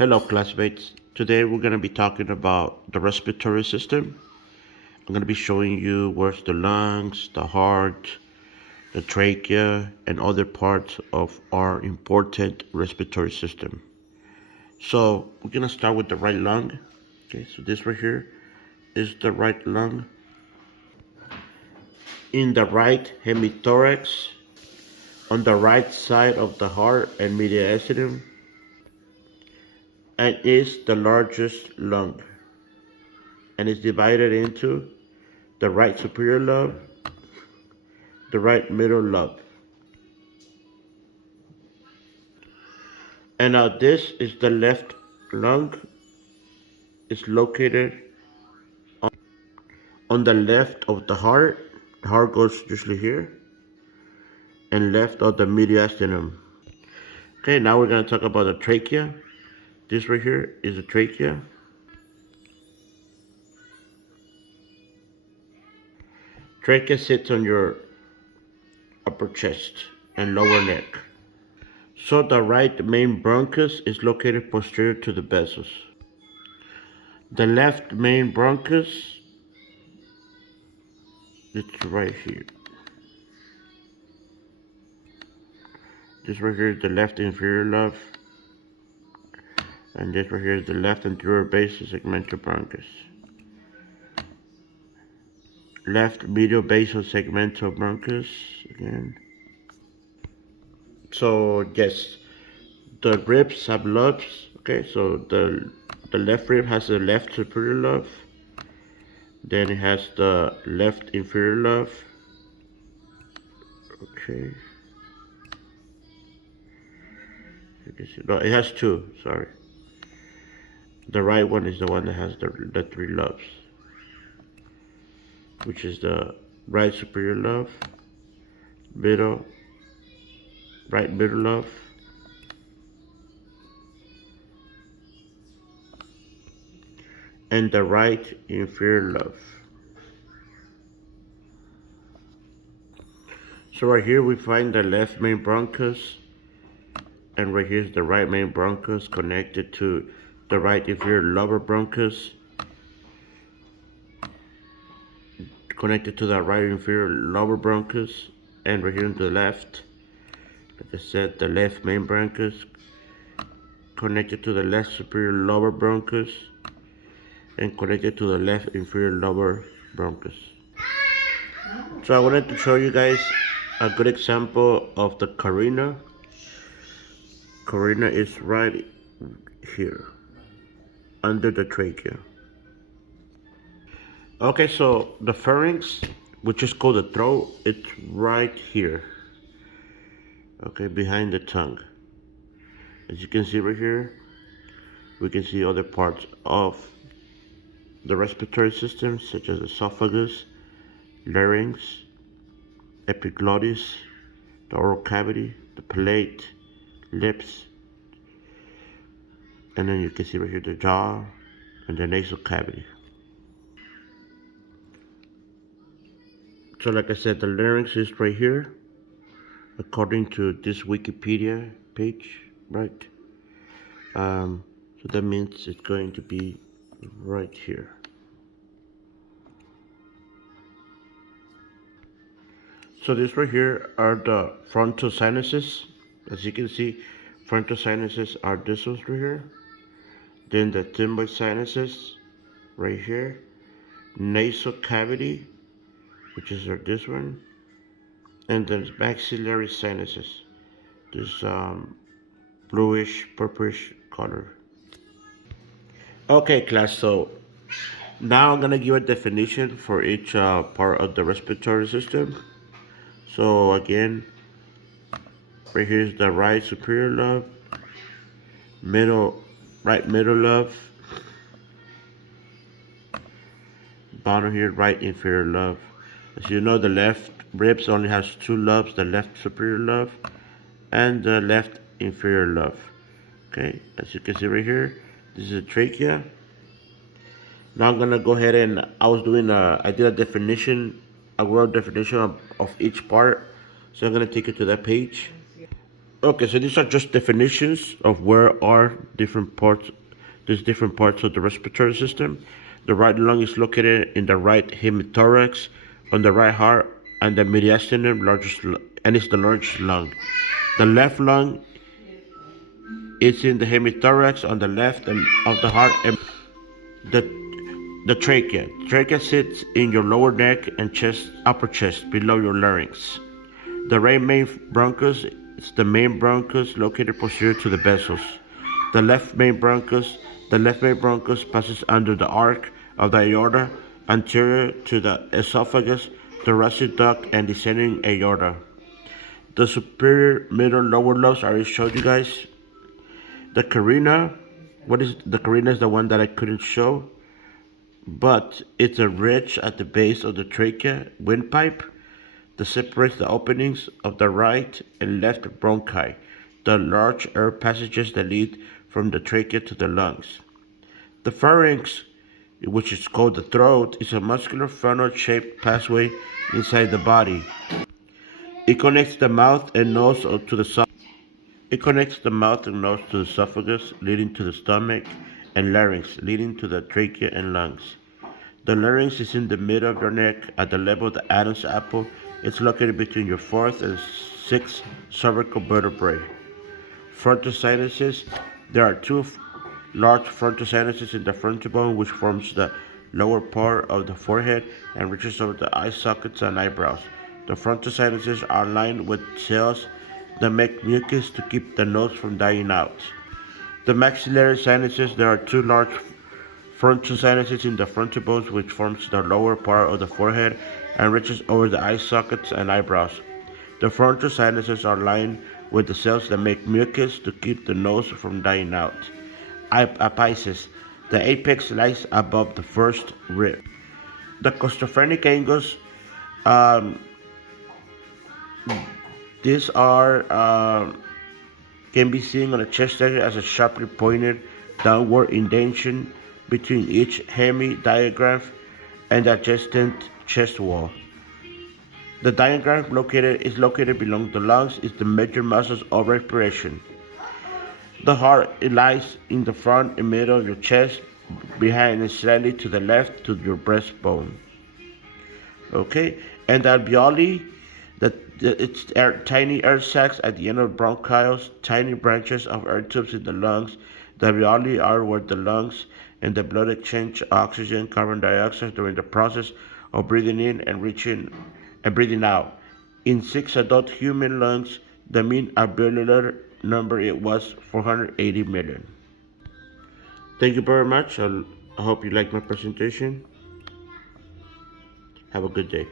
Hello, classmates. Today we're going to be talking about the respiratory system. I'm going to be showing you where's the lungs, the heart, the trachea, and other parts of our important respiratory system. So we're going to start with the right lung. Okay, so this right here is the right lung. In the right hemithorax, on the right side of the heart and mediastinum, and is the largest lung, and is divided into the right superior lobe, the right middle lobe. And now this is the left lung. It's located on the left of the heart. The heart goes usually here, and left of the mediastinum. Okay, now we're going to talk about the trachea. This right here is the trachea. Trachea sits on your upper chest and lower neck. So the right main bronchus is located posterior to the vessels. The left main bronchus, it's right here. This right here is the left inferior lobe, and this right here is the left anterior basal segmental bronchus. Left medial basal segmental bronchus again. So yes, the ribs have lobes. Okay, so the left rib has the left superior lobe. Then it has the left inferior lobe. Okay. No, it has two. Sorry. The right one is the one that has the three lobes, which is the right superior lobe, middle, right middle lobe, and the right inferior lobe. So right here we find the left main bronchus, and right here is the right main bronchus connected to the right inferior lobar bronchus, connected to the right inferior lobar bronchus, and right here on the left, like I said, the left main bronchus connected to the left superior lobar bronchus, and connected to the left inferior lobar bronchus. So I wanted to show you guys a good example of the carina. Carina is right here, under the trachea. Okay, so the pharynx, which is called the throat, it's right here. Okay, behind the tongue. As you can see right here, we can see other parts of the respiratory system, such as esophagus, larynx, epiglottis, the oral cavity, the palate, lips, and then you can see right here the jaw and the nasal cavity. So like I said, the larynx is right here, according to this Wikipedia page, right? So that means it's going to be right here. So this right here are the frontal sinuses. As you can see, frontal sinuses are this ones right here. Then the thymoid sinuses right here. Nasal cavity, which is this one. And then maxillary sinuses. This bluish, purplish color. Okay, class, so now I'm gonna give a definition for each part of the respiratory system. So again, right here is the right superior lobe, right middle lobe, bottom here, right inferior lobe. As you know, the left ribs only has two lobes, the left superior lobe and the left inferior lobe. Okay, as you can see right here, this is a trachea. Now I'm gonna go ahead and I did a definition, a world definition of each part. So I'm gonna take you to that page. Okay, so these are just definitions of where are different parts, these different parts of the respiratory system. The right lung is located in the right hemithorax, on the right heart, and the mediastinum and it's the largest lung. The left lung is in the hemithorax on the left and of the heart. And the the trachea. Trachea sits in your lower neck and chest, upper chest, below your larynx. The right main bronchus is the main bronchus located posterior to the vessels. The left main bronchus, the left main bronchus passes under the arc of the aorta, anterior to the esophagus, thoracic duct, and descending aorta. The superior, middle, lower lobes I already showed you guys. The carina, what is the carina is the one that I couldn't show, but it's a ridge at the base of the trachea windpipe that separates the openings of the right and left bronchi, the large air passages that lead from the trachea to the lungs. The pharynx, which is called the throat, is a muscular funnel-shaped passageway inside the body. It connects the mouth and nose to the It connects the mouth and nose to the esophagus, leading to the stomach, and larynx, leading to the trachea and lungs. The larynx is in the middle of your neck at the level of the Adam's apple. It's located between your fourth and sixth cervical vertebrae. Frontal sinuses. There are two large frontal sinuses in the frontal bone, which forms the lower part of the forehead and reaches over the eye sockets and eyebrows. The frontal sinuses are lined with cells that make mucus to keep the nose from dying out. The maxillary sinuses. There are two large frontal sinuses in the frontal bones, which forms the lower part of the forehead and reaches over the eye sockets and eyebrows. The frontal sinuses are lined with the cells that make mucus to keep the nose from dying out. Apices. The apex lies above the first rib. The costophrenic angles. Um, these are can be seen on the chest area as a sharply pointed downward indentation between each hemi-diaphragm and the adjacent chest wall. The diaphragm is located below the lungs, is the major muscles of respiration. The heart lies in the front and middle of your chest, behind and slightly to the left to your breastbone. Okay, and the alveoli, it's tiny air sacs at the end of bronchioles, tiny branches of air tubes in the lungs. The alveoli are where the lungs and the blood exchange oxygen, carbon dioxide during the process of breathing in and breathing out. In six adult human lungs, the mean alveolar number it was 480 million. Thank you very much. I hope you like my presentation. Have a good day.